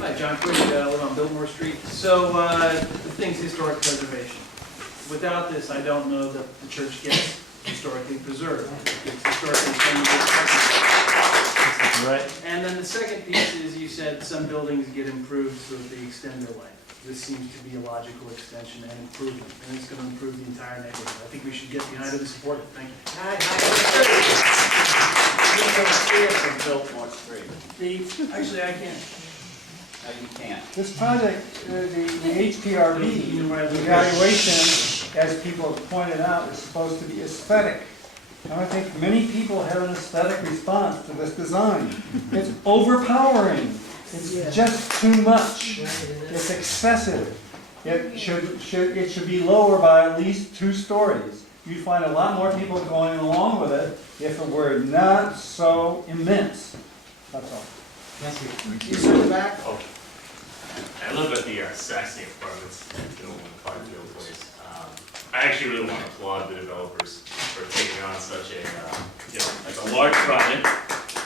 Thank Hi, you. John Quick, live on Biltmore Street. So, the thing's historic preservation. Without this, I don't know that the church gets historically preserved. It's historically 10 years. Right. And then the second piece is you said some buildings get improved so that they extend their life. This seems to be a logical extension and improvement, and it's going to improve the entire neighborhood. I think we should get behind it and support it. Thank you. You can see it from Biltmore Street. Actually, I can't. No, you can't. This project, the HPRB evaluation, as people have pointed out, is supposed to be aesthetic. I don't think many people have an aesthetic response to this design. It's overpowering. It's just too much. It's excessive. It should be lower by at least 2 stories. You'd find a lot more people going along with it if it were not so immense. That's all. You sit in the back? Oh, I live at the Saxony Apartments, in Clarkfield Place. I actually really want to applaud the developers for taking on such a, like a large project,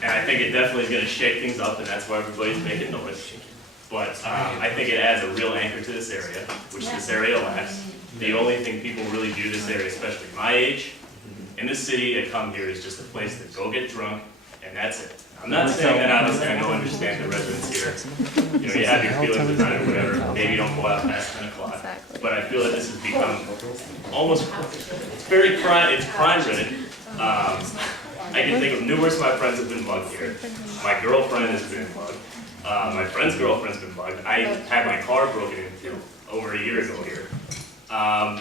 and I think it definitely is going to shake things up, and that's why everybody's making noise. But I think it adds a real anchor to this area, which this area lacks. The only thing people really view this area, especially my age, in this city, they come here is just a place to go get drunk, and that's it. I'm not saying that obviously I don't understand the residents here. You know, you have your feelings about it or whatever, maybe you don't go out past 10 o'clock. But I feel that this has become almost, it's very crime, it's crime ridden. I can think of numerous of my friends have been mugged here. My girlfriend has been mugged. My friend's girlfriend's been mugged. I had my car broken into over a year ago here. I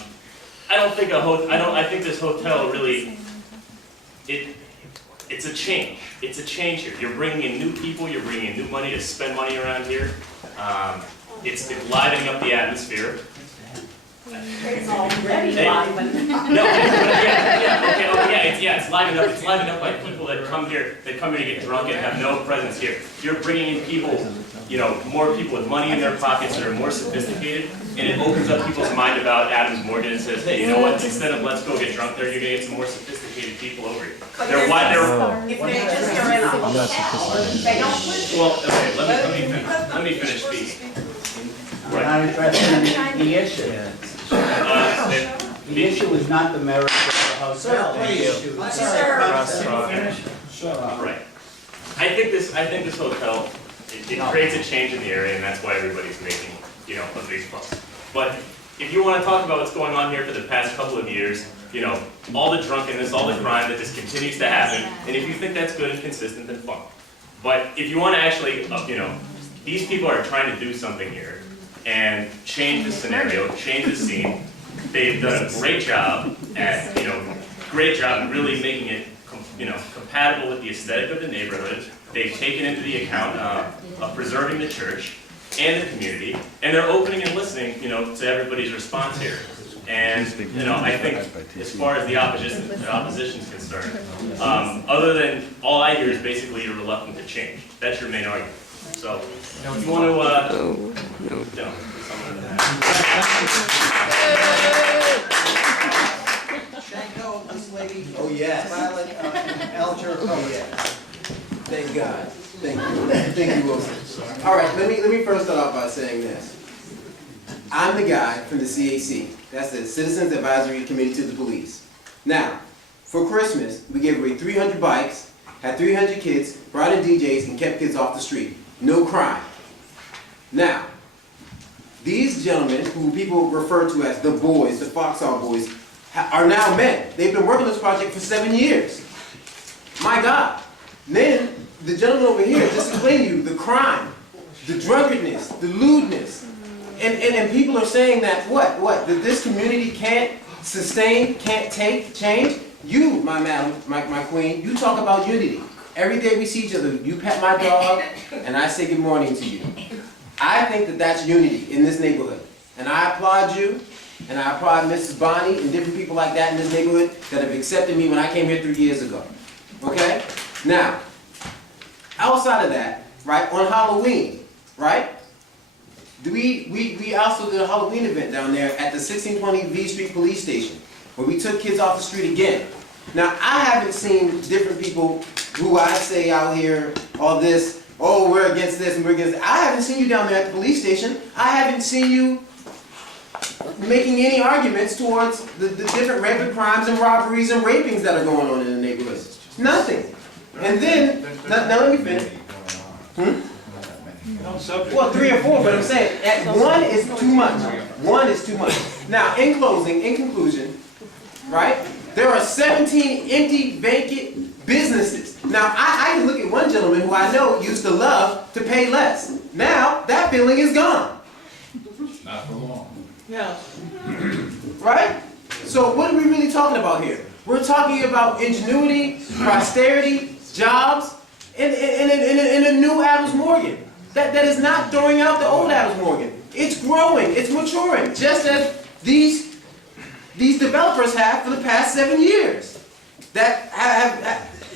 think this hotel really, it's a change. It's a change here. You're bringing in new people. You're bringing in new money to spend money around here. It's livening up the atmosphere. It's already Hey. live. No, it's livening up. It's livening up by people that come here to get drunk and have no presence here. You're bringing in people, more people with money in their pockets that are more sophisticated, and it opens up people's mind about Adams Morgan and says, hey, you know what? Instead of let's go get drunk there, you're gonna get some more sophisticated people over here. If they just are in a hotel, they don't live. Well, okay, let me finish speaking. We're not addressing the issue. The issue is not the merits of the hotel. The issue is Right. I think this hotel, it creates a change in the area, and that's why everybody's making, a big fuss. But if you want to talk about what's going on here for the past couple of years, all the drunkenness, all the crime that just continues to happen, and if you think that's good and consistent, then fine. But if you want to actually, these people are trying to do something here and change the scenario, change the scene. They've done a great job at, really making it, compatible with the aesthetic of the neighborhood. They've taken into the account of preserving the church and the community, and they're opening and listening, to everybody's response here. And, I think as far as the opposition's concerned, other than, all I hear is basically you're reluctant to change. That's your main argument. So, if you want to, Shanko, this lady. Oh, yes. Violet, Alger, oh, yes. Thank God. Thank you. Thank you, Wilson. All right, let me first start off by saying this. I'm the guy from the CAC. That's the Citizens Advisory Committee to the Police. Now, for Christmas, we gave away 300 bikes, had 300 kids, brought in DJs, and kept kids off the street. No crime. Now, these gentlemen, who people refer to as the boys, the Foxhall boys, are now men. They've been working on this project for 7 years. My God. Then, the gentleman over here just explained to you the crime, the drunkenness, the lewdness. And people are saying that that this community can't sustain, can't take change? You, my madam, my queen, you talk about unity. Every day we see each other, you pet my dog, and I say good morning to you. I think that that's unity in this neighborhood. And I applaud you, and I applaud Mrs. Bonnie and different people like that in this neighborhood that have accepted me when I came here 3 years ago. Okay? Now, outside of that, right, on Halloween, right? We also did a Halloween event down there at the 1620 V Street Police Station, where we took kids off the street again. Now, I haven't seen different people who I say out here, all this, oh, we're against this and we're against that. I haven't seen you down there at the police station. I haven't seen you making any arguments towards the different rampant crimes and robberies and rapings that are going on in the neighborhood. Nothing. And then, now let me finish. Well, 3 or 4, but I'm saying, at 1 is too much. 1 is too much. Now, in closing, in conclusion, right, there are 17 empty, vacant businesses. Now, I can look at one gentleman who I know used to love to pay less. Now, that feeling is gone. Not for long. Yeah. Right? So what are we really talking about here? We're talking about ingenuity, prosperity, jobs, and a new Adams Morgan. That is not throwing out the old Adams Morgan. It's growing, it's maturing, just as these developers have for the past 7 years. That have,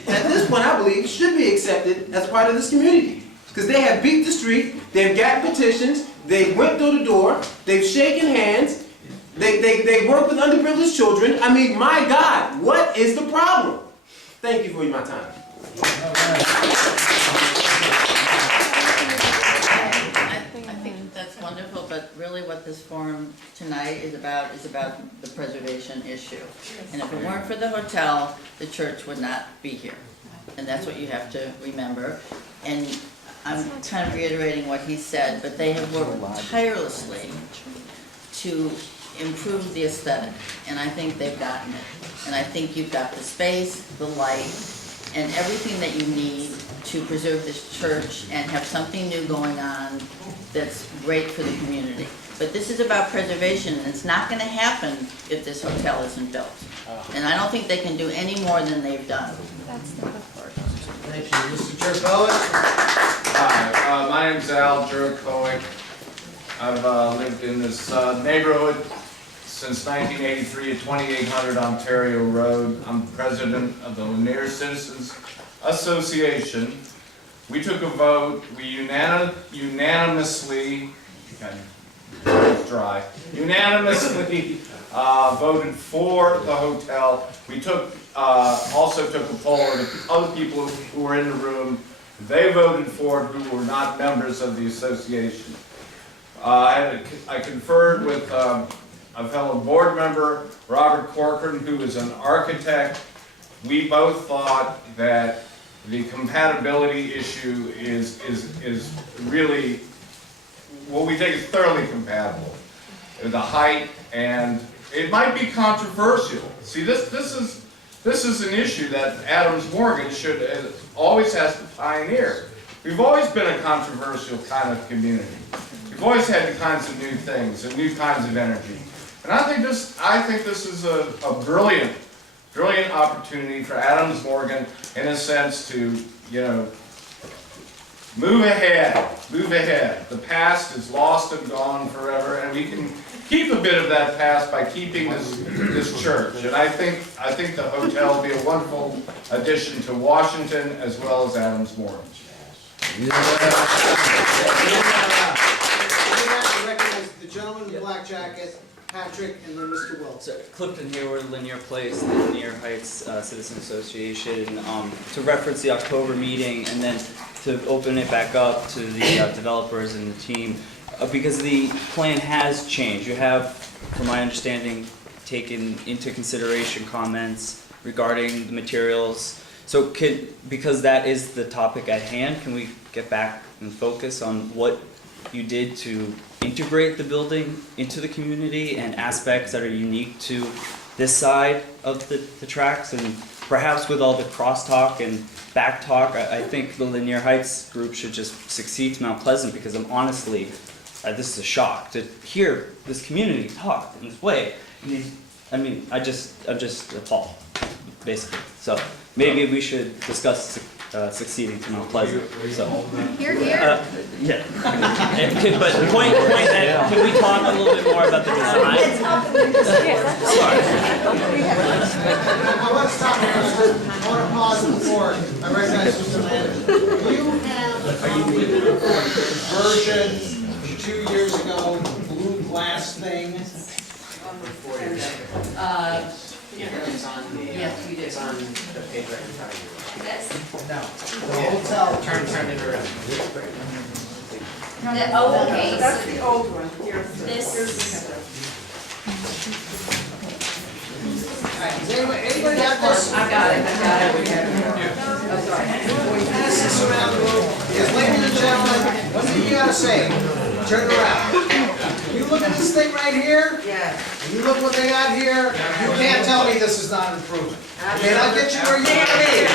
at this point, I believe, should be accepted as part of this community. Because they have beat the street, they've gotten petitions, they went door to door, they've shaken hands, they work with underprivileged children. I mean, my God, what is the problem? Thank you for my time. I think that's wonderful, but really what this forum tonight is about the preservation issue. And if it weren't for the hotel, the church would not be here. And that's what you have to remember. And I'm kind of reiterating what he said, but they have worked tirelessly to improve the aesthetic, and I think they've gotten it. And I think you've got the space, the light, and everything that you need to preserve this church and have something new going on that's great for the community. But this is about preservation, and it's not going to happen if this hotel isn't built. And I don't think they can do any more than they've done. That's not important. Thank you. Mr. Jerkovic? Hi, my name's Al Jerkovic. I've lived in this neighborhood since 1983 at 2800 Ontario Road. I'm president of the Lanier Citizens Association. We took a vote, we unanimously voted for the hotel. We also took a poll of other people who were in the room. They voted for it who were not members of the association. I conferred with a fellow board member, Robert Corcoran, who is an architect. We both thought that the compatibility issue is really, what we think is thoroughly compatible. The height, and it might be controversial. See, this is an issue that Adams Morgan always has to pioneer. We've always been a controversial kind of community. We've always had the kinds of new things and new kinds of energy. And I think this is a brilliant opportunity for Adams Morgan, in a sense, to, move ahead. The past is lost and gone forever, and we can keep a bit of that past by keeping this church. And I think the hotel will be a wonderful addition to Washington as well as Adams Morgan. The gentleman in the black jacket, Patrick, and then Mr. Wilkes. So, Clifton Hayward, Lanier Place, Lanier Heights Citizen Association, to reference the October meeting and then to open it back up to the developers and the team, because the plan has changed. You have, from my understanding, taken into consideration comments regarding the materials. So because that is the topic at hand, can we get back and focus on what you did to integrate the building into the community and aspects that are unique to this side of the tracks? And perhaps with all the crosstalk and back talk, I think the Lanier Heights group should just succeed to Mount Pleasant, because I'm honestly, this is a shock to hear this community talk in this way. I'm just appalled, basically. So maybe we should discuss succeeding to Mount Pleasant. So. Here, here. Yeah. But point that, can we talk a little bit more about the design? Sorry. I want to stop. I want to pause before I recognize Mr. Landon. Do you have a version 2 years ago, blue glass thing? It's on the, Yes, you did. it's on the page right in front of you. This? No, the hotel, turn it around. Okay, That's so the old one, here's the, This- here's the. Does anybody got this? I got it, I got it. Pass this around the room. Yes, ladies and gentlemen, what do you gotta say? Turn around. You look at this thing right here, Yeah. and you look what they got here, you can't tell me this is not an improvement. Okay, I'll get you where you want to be. Look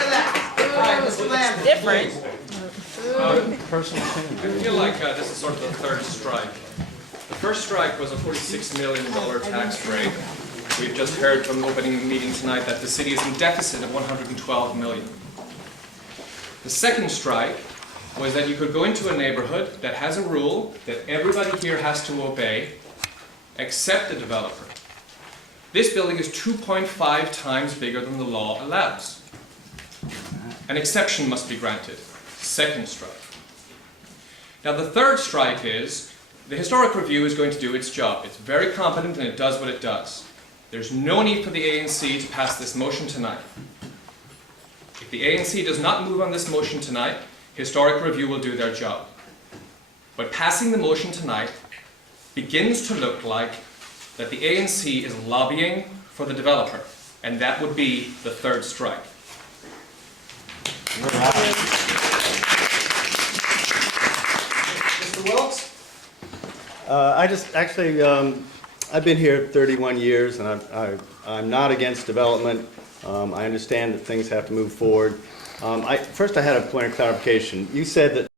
at that. All right, Mr. Lambert. Different. I feel like this is sort of the third strike. The first strike was a $46 million tax break. We've just heard from the opening meeting tonight that the city is in deficit of $112 million. The second strike was that you could go into a neighborhood that has a rule that everybody here has to obey, except the developer. This building is 2.5 times bigger than the law allows. An exception must be granted. Second strike. Now the third strike is, the historic review is going to do its job. It's very competent and it does what it does. There's no need for the ANC to pass this motion tonight. If the ANC does not move on this motion tonight, historic review will do their job. But passing the motion tonight begins to look like that the ANC is lobbying for the developer, and that would be the third strike. Mr. Wilkes? I just, actually, I've been here 31 years, and I'm not against development. I understand that things have to move forward. First, I had a point of clarification. You said that